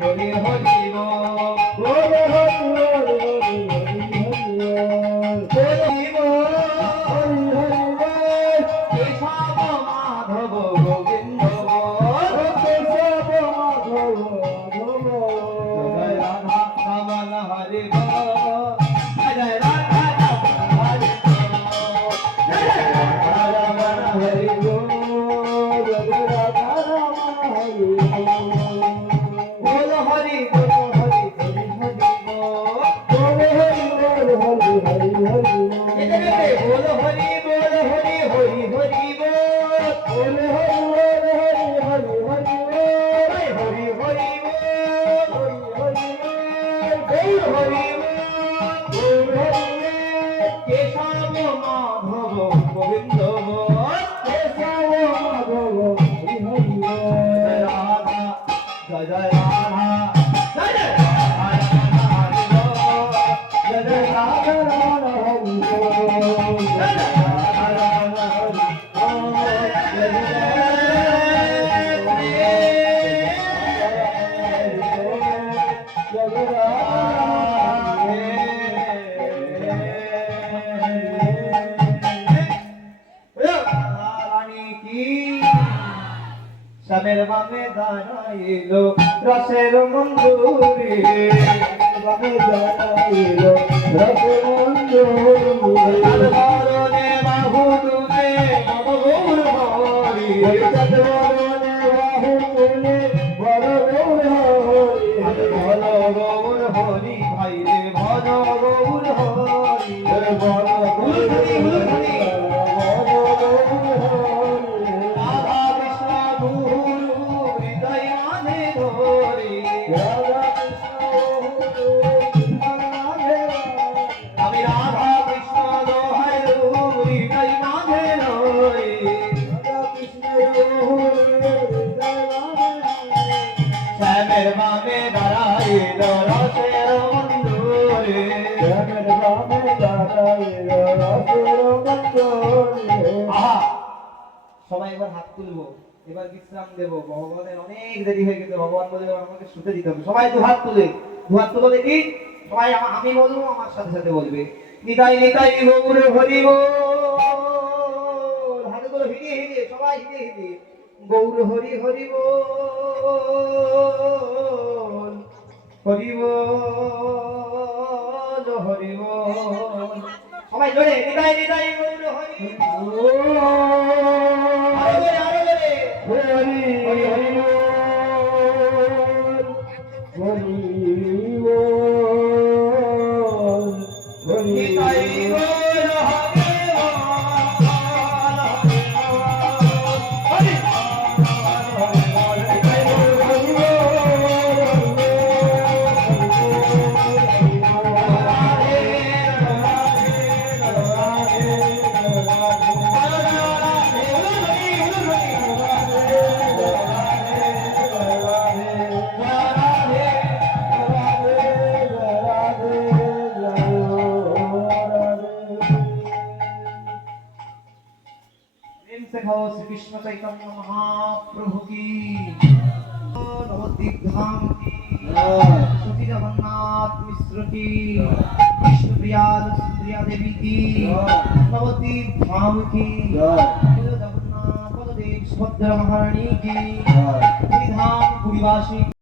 হরি হরি বল হরি হরি বল হরি হরি বল কেশব মাধব গোবিন্দ বল কেশব মাধব জয় রাধা রমণ হরি বল জয় রাধা রমণ হরি বল জয় রাধা রমণ হরি বল জয় রাধা রমণ হরি বল হরি বল হরি হরি হরি বল হরি বল হরি হরি হরি এটাকে বল হরি বল হরি হরি হরি বল বল হরি বল হরি হরি হরি হরি বল হরি হরি বল হরি বল হরি কেশব মাধব গোবিন্দ বল কেশব মাধব হরি হরি বল রাধা জয় জয় রাধা জয় জয় রাধা জয় রাধা রাধা হরি বল জয় রাধা রাধা হরি বল জয় শ্যামের বামে দাঁড়াইল রসের মঞ্জুরি বামে দাঁড়াইল রসের মঞ্জুরি বরণে বাহু তুলে মম গৌর হরি বরণে বাহু তুলে বড় গৌর হরি ভল গৌর হরি ভাই রে ভল গৌর হরি বল গৌর হরি আমি রাধা কৃষ্ণ দোহাই হৃদয় মাঝে রই শ্যামের বামে দাঁড়াইল রসের মঞ্জুরি শ্যামের বামে দাঁড়াইল রসের মঞ্জুরি আহা সবাই এবার হাত তুলবো এবার বিশ্রাম দেব ভগবানের অনেক দেরি হয়ে গেছে ভগবান বলে আমাকে শুতে দিতে হবে সবাই দু হাত তুলো দেখি সবাই আমি বলবো আমার সাথে সাথে বলবে নিতাই নিতাই গৌর হরি বল হাতগুলো হিড়িয়ে হিড়িয়ে সবাই হিড়িয়ে হিড়িয়ে গৌর হরি হরি বল হরি বল হরি বল সবাই জোরে নিতাই নিতাই গৌর হরি বল হরি হরি হরি বল হরি বল श्री कृष्ण चैतन्य महाप्रभु की नवद्वीप धाम की सती जगन्नाथ मिश्र की कृष्ण प्रिया सुप्रिया देवी की नवद्वीप धाम की जगन्नाथ बलदेव सुभद्रा महारानी की धाम पुरीवासी